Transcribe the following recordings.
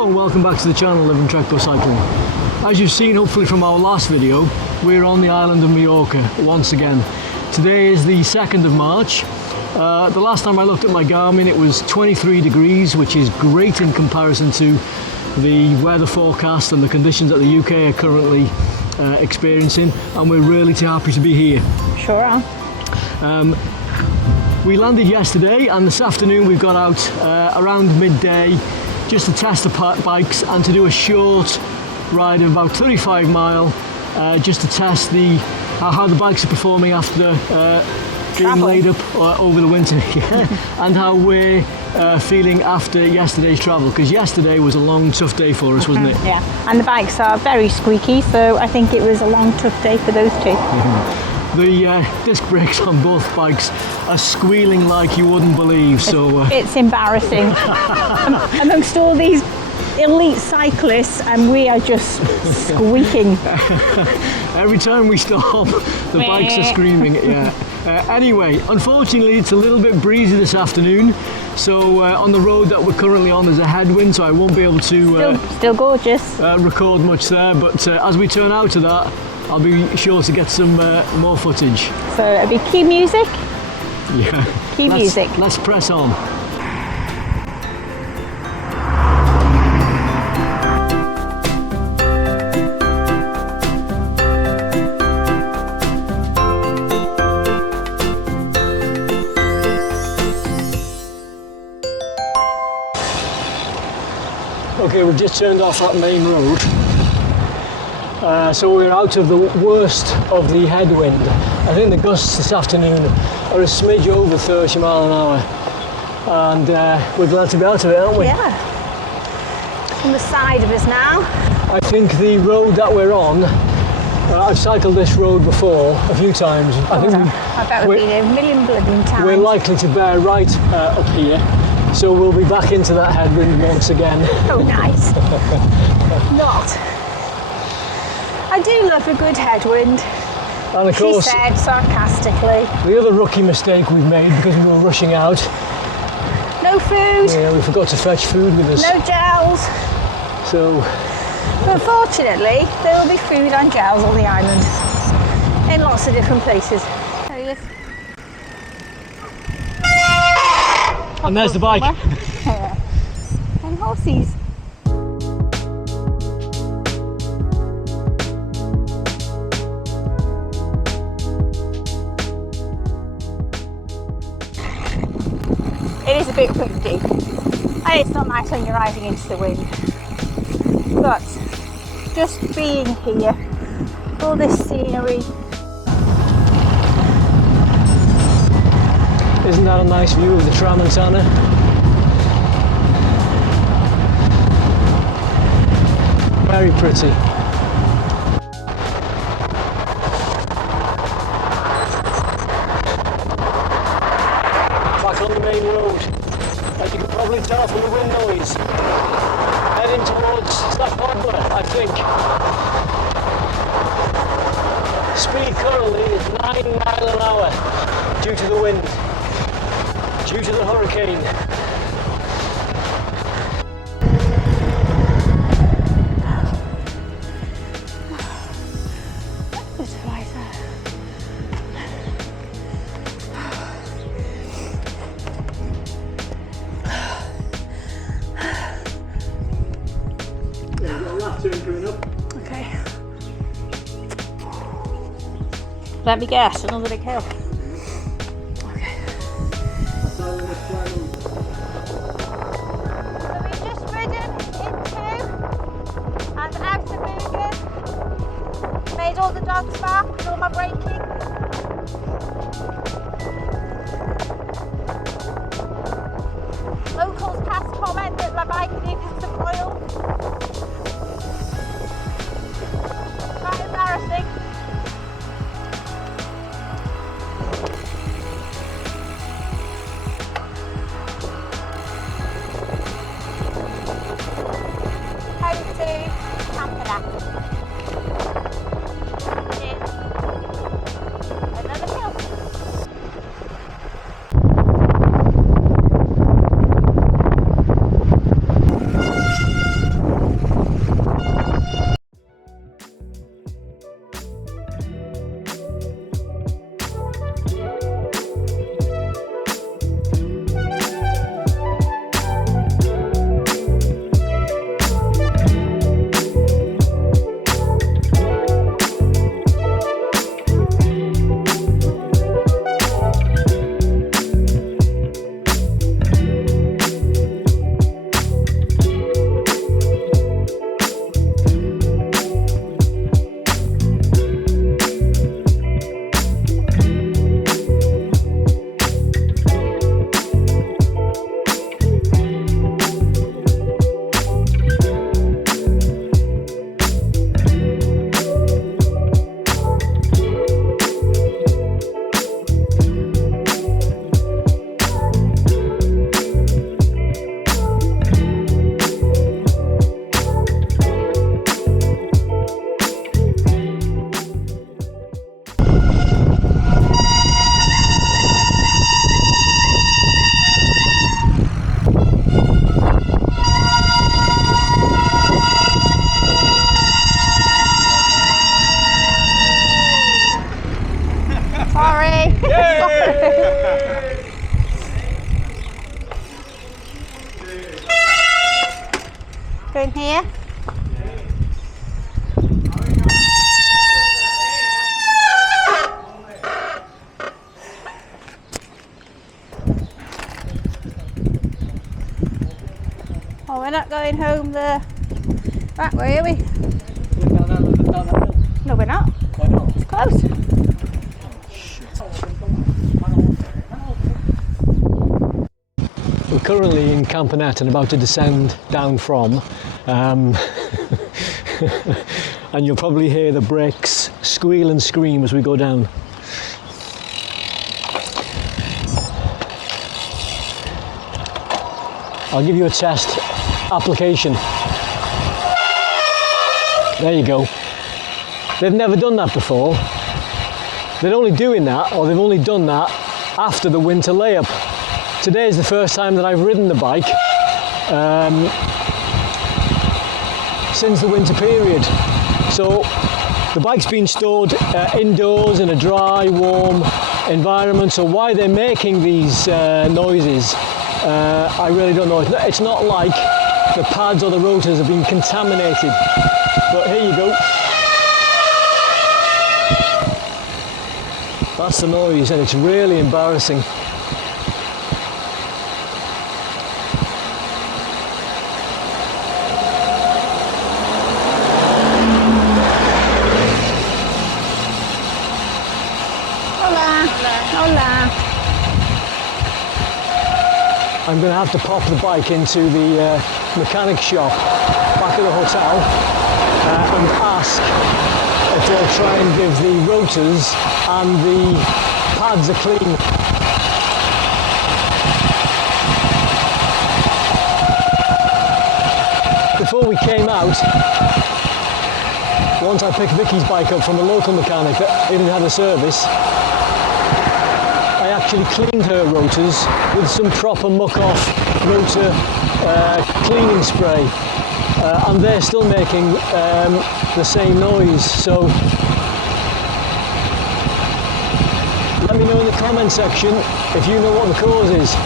Hello and welcome back to the channel Living Trekboat Cycling. As you've seen hopefully from our last video, we're on the island of Majorca once again. Today is the 2nd of March. The last time I looked at my Garmin it was 23 degrees, which is great in comparison to the weather forecast and the conditions that the UK are currently experiencing, and we're really too happy to be here. Sure are. We landed yesterday and this afternoon we've got out around midday just to test the bikes and to do a short ride of about 35 mile just to test how the bikes are performing after being laid up over the winter and how we're feeling after yesterday's travel, because yesterday was a long tough day for us, wasn't it? Yeah, and the bikes are very squeaky, so I think it was a long tough day for those two. The disc brakes on both bikes are squealing like you wouldn't believe, so... It's embarrassing. Amongst all these elite cyclists, and we are just squeaking. Every time we stop, the bikes are screaming, yeah. Anyway, unfortunately it's a little bit breezy this afternoon, so on the road that we're currently on there's a headwind, so I won't be able to... Still gorgeous. ...record much there, but as we turn out of that, I'll be sure to get some more footage. So it'll be key music? Yeah. Key music. Let's press on. Okay, we've just turned off that main road. So we're out of the worst of the headwind. I think the gusts this afternoon are a smidge over 30 mile an hour, and we're glad to be out of it, aren't we? Yeah. On the side of us now. I think the road that we're on, I've cycled this road before a few times. I bet we've been a million bloody times. We're likely to bear right up here, so we'll be back into that headwind once again. Oh, nice. Not. I do love a good headwind, and of course, she said sarcastically. The other rookie mistake we've made, because we were rushing out. No food. Yeah, we forgot to fetch food with us. No gels. So. Unfortunately, there will be food and gels on the island, in lots of different places. There he is. And there's the bike. And horsies. It is a bit windy, and it's not nice when you're riding into the wind, but just being here, all this scenery. Isn't that a nice view of the Tramontana? Very pretty. On the main road, as you can probably tell from the wind noise, heading towards Staffordshire, I think. Speed currently is 9 miles an hour due to the wind, due to the hurricane. Coming up. Okay. Let me guess, another big hill. Okay. So we've just ridden into and out of Bergen. Made all the dogs bark with all my braking. Locals cast comment that my bike needed some oil. Quite embarrassing. Go in here. Oh, we're not going home the right way, are we? No, we're not. Why not? It's close. We're currently in Campanette and about to descend down from, and you'll probably hear the brakes squeal and scream as we go down. I'll give you a test application. There you go. They've never done that before. They're only doing that, or they've only done that after the winter layup. Today is the first time that I've ridden the bike since the winter period. So the bike's been stored indoors in a dry, warm environment. So why they're making these noises, I really don't know. It's not like the pads or the rotors have been contaminated. But here you go. That's the noise, and it's really embarrassing. I'm going to have to pop the bike into the mechanic shop back at the hotel and ask if they'll try and give the rotors and the pads a clean. Before we came out, once I picked Vicky's bike up from a local mechanic that didn't have a service, I actually cleaned her rotors with some proper muck-off rotor cleaning spray, and they're still making the same noise. So let me know in the comment section if you know what the cause is.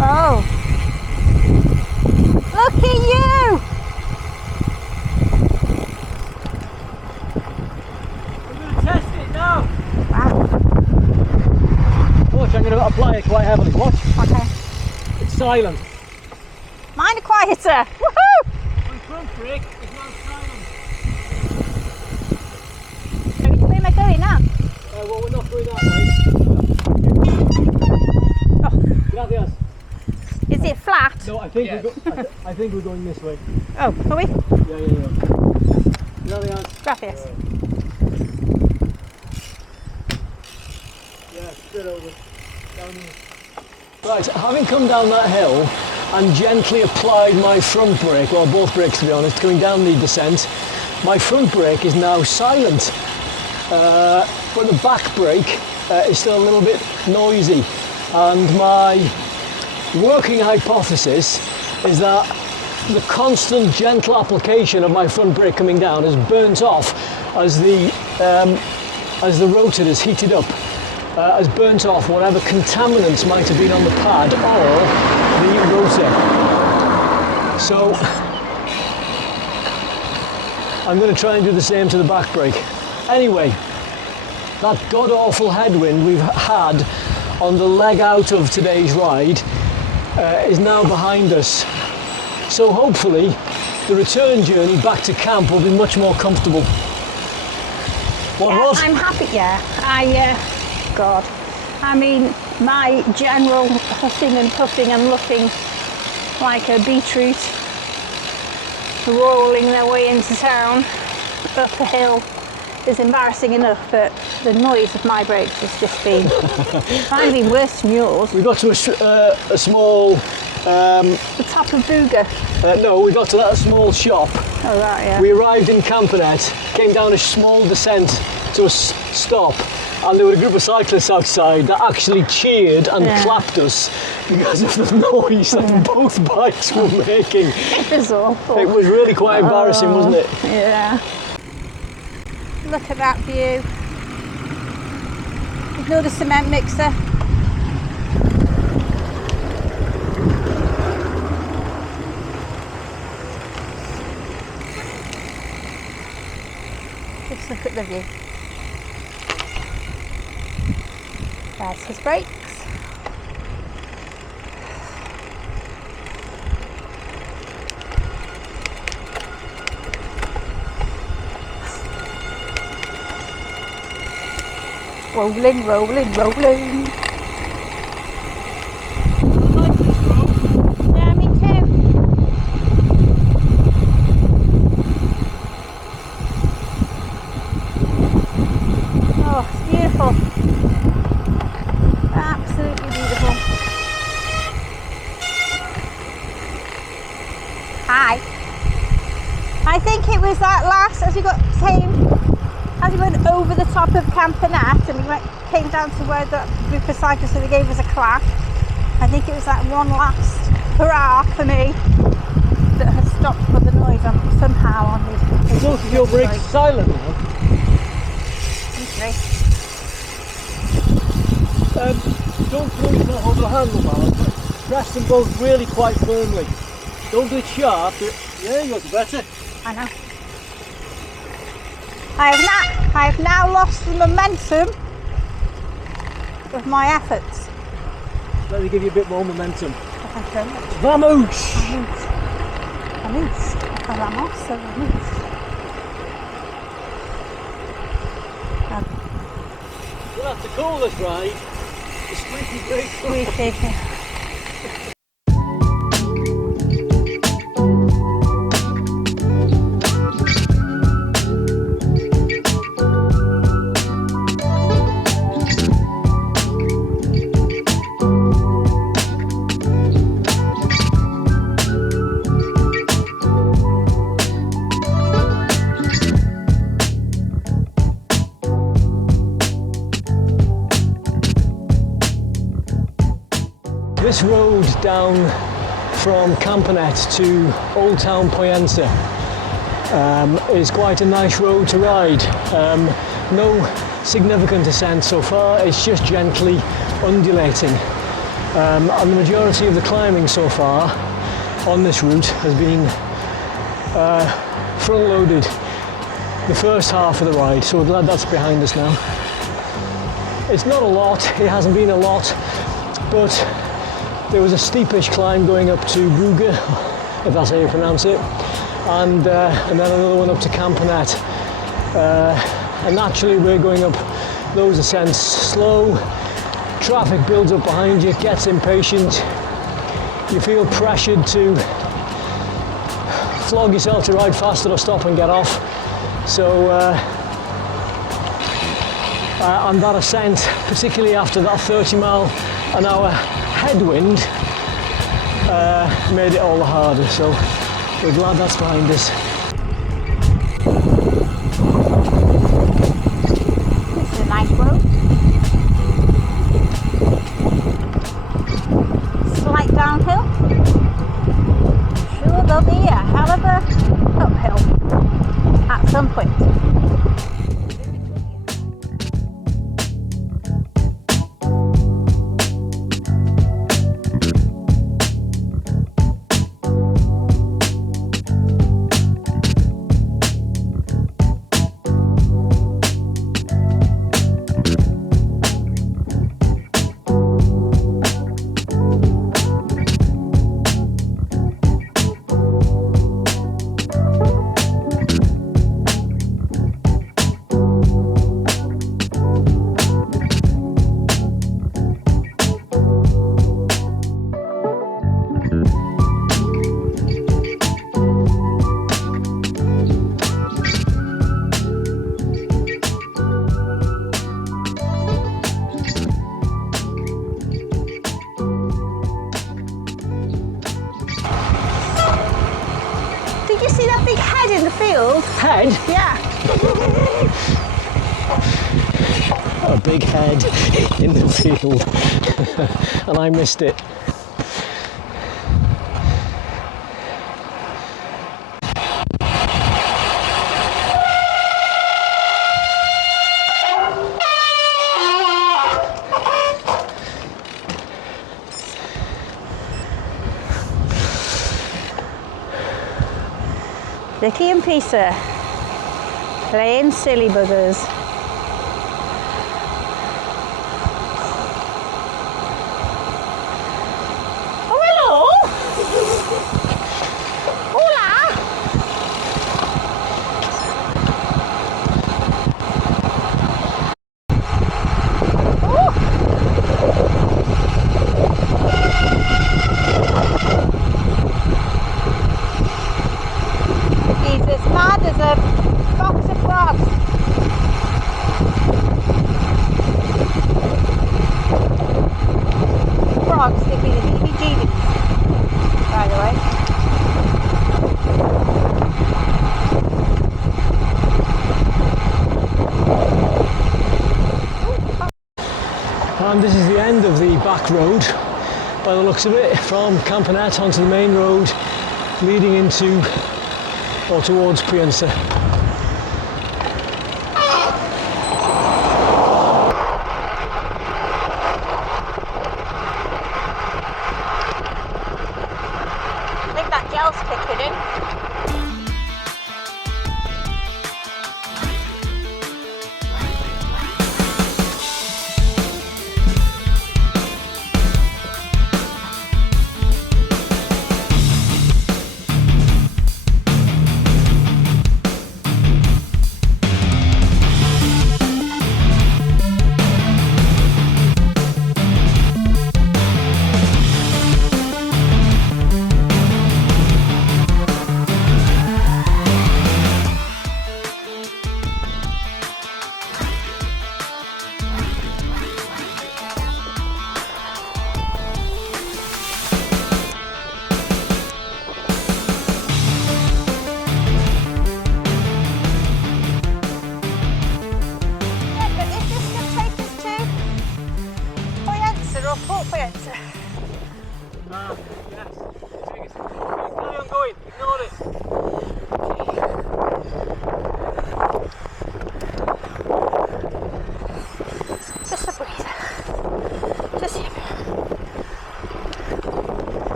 Oh, look at you! I'm going to test it now. Wow. Watch, I'm going to apply it quite heavily. Watch. Okay. It's silent. Mine are quieter. Woohoo! My front brake is now silent. Where am I going now? Well, we're not going that way. Oh. Gracias. Is it flat? No, I think I think we're going this way. Oh, are we? Yeah. Gracias. Gracias. Yeah, straight over. Down here. Right, having come down that hill and gently applied my front brake, well both brakes to be honest, coming down the descent, my front brake is now silent. But the back brake is still a little bit noisy, and my working hypothesis is that the constant gentle application of my front brake coming down has burnt off as the rotor is heated up, has burnt off whatever contaminants might have been on the pad or the rotor. So I'm going to try and do the same to the back brake. Anyway, that god-awful headwind we've had on the leg out of today's ride is now behind us. So hopefully the return journey back to camp will be much more comfortable. What? I'm happy, yeah. God. I mean, my general huffing and puffing and looking like a beetroot rolling their way into town up a hill is embarrassing enough, but the noise of my brakes has just been might be worse than yours. We got to a small The top of Booga. no, we got to that small shop. Oh right, yeah. We arrived in Campanette, came down a small descent to a stop, and there were a group of cyclists outside that actually cheered and clapped us because of the noise that both bikes were making. It was awful. It was really quite embarrassing, wasn't it? Yeah. Look at that view. Ignore the cement mixer. Just look at the view. There's his brakes. Rolling, rolling, rolling. Yeah, me too. Oh, it's beautiful. Absolutely beautiful. Hi. I think it was that last as we went over the top of Campanat and we came down to where the group of cyclists, so they gave us a clap. I think it was that one last hurrah for me that has stopped for the noise somehow on these. Both of your brakes silent now. Don't throw yourself over the handlebars, but press them both really quite firmly. Don't do it sharp. Yeah, you got the better. I know. I have now lost the momentum of my efforts. Let me give you a bit more momentum. Thank you very much. Vamos! Vamos. We'll have to call this ride the squeaky brake ride. This road down from Campanet to Old Town Poyensa is quite a nice road to ride. No significant ascent so far, it's just gently undulating. And the majority of the climbing so far on this route has been front-loaded the first half of the ride, so we're glad that's behind us now. It's not a lot, it hasn't been a lot, but there was a steepish climb going up to Brugge, if that's how you pronounce it, and then another one up to Campanet. And naturally we're going up those ascents slow, traffic builds up behind you, gets impatient, you feel pressured to flog yourself to ride faster or stop and get off. So on that ascent, particularly after that 30-mile-an-hour headwind, made it all the harder, so we're glad that's behind us. This is a nice road. Slight downhill. Sure, there'll be a hell of a uphill at some point. Did you see that big head in the field? Head? Yeah. a big head in the field and I missed it. Vicky and Peter playing silly buggers. Oh, hello! Hola! He's as mad as a box of frogs. Frogs give me the heebie-jeebies, by the way. And this is the end of the back road, by the looks of it, from Campanet onto the main road leading into or towards Piensa. I think that gel's kicking in.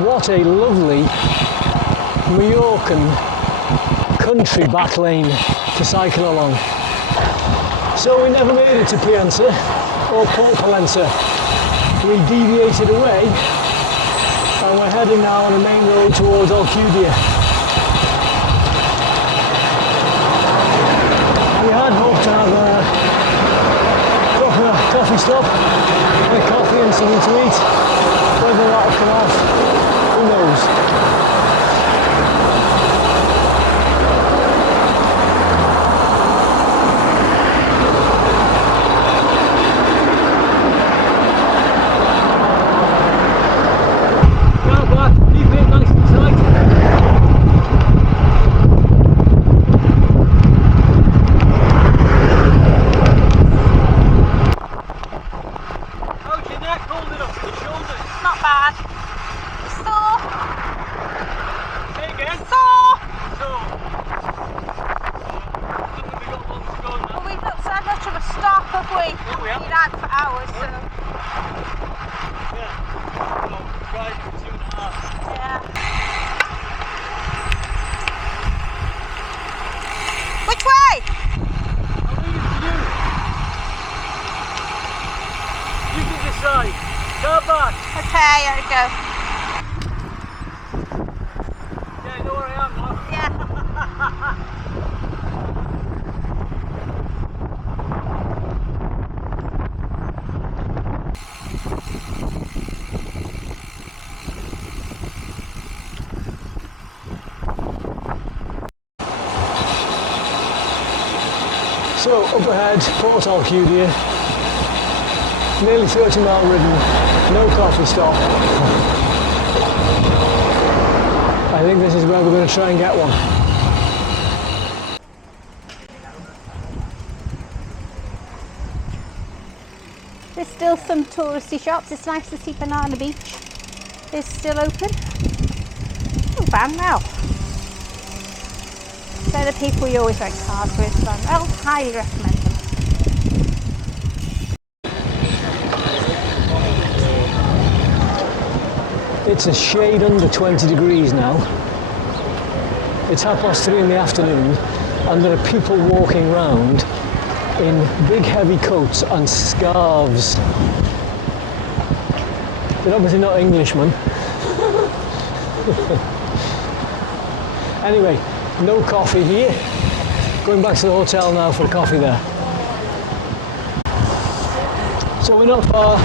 What a lovely Majorcan country back lane to cycle along. So we never made it to Piensa or Port Palenza. We deviated away and we're heading now on the main road towards Alcudia. We had hoped to have a coffee stop, a coffee and something to eat. Whether that'll come off, who knows? Which way? You can decide. Go back. Okay, here we go. Yeah, you know where I am now. Yeah. So up ahead, Port Alcudia, nearly 30 mile ridden, no coffee stop. I think this is where we're going to try and get one. There's still some touristy shops. It's nice to see Banana Beach is still open. Oh, Banwell. They're the people you always rent cars with. Banwell, highly recommend them. It's a shade under 20 degrees now. It's 3:30 in the afternoon and there are people walking around in big heavy coats and scarves. They're obviously not Englishmen. Anyway, no coffee here. Going back to the hotel now for a coffee there. So we're not far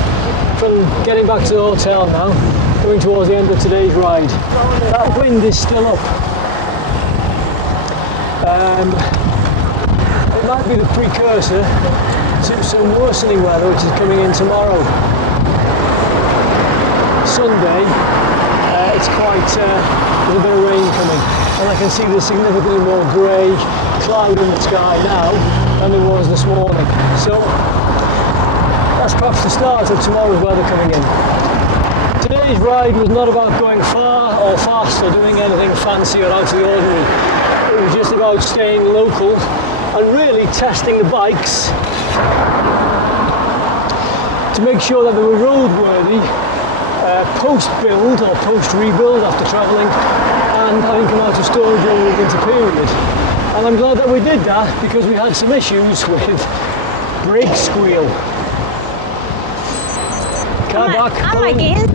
from getting back to the hotel now, going towards the end of today's ride. That wind is still up. It might be the precursor to some worsening weather which is coming in tomorrow. Sunday, it's quite, there's a bit of rain coming, and I can see there's significantly more grey cloud in the sky now than there was this morning. So that's perhaps the start of tomorrow's weather coming in. Today's ride was not about going far or fast or doing anything fancy or out of the ordinary. It was just about staying local and really testing the bikes to make sure that they were roadworthy post-build or post-rebuild after travelling and having come out of storage over the winter period. And I'm glad that we did that because we had some issues with brake squeal. Car back. I like it.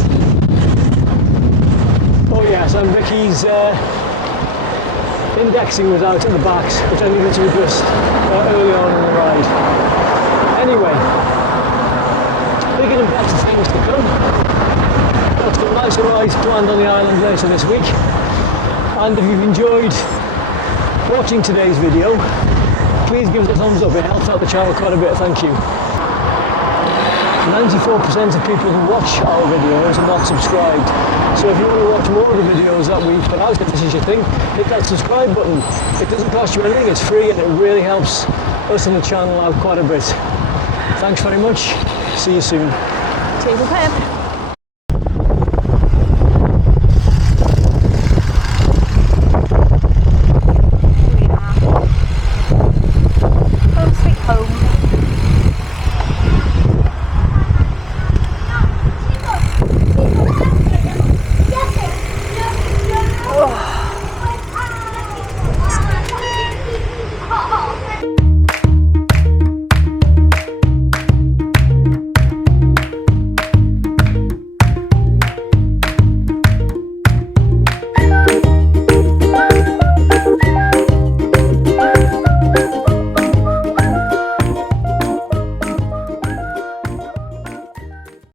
Oh yes, and Vicky's indexing was out at the backs, which I needed to adjust early on in the ride. Anyway, bigger and better things to come. Got some nicer rides planned on the island later this week. And if you've enjoyed watching today's video, please give us a thumbs up. It helps out the channel quite a bit, thank you. 94% of people who watch our videos are not subscribed. So if you want to watch more of the videos that we put out, if this is your thing, hit that subscribe button. It doesn't cost you anything, it's free, and it really helps us and the channel out quite a bit. Thanks very much. See you soon. Table pub.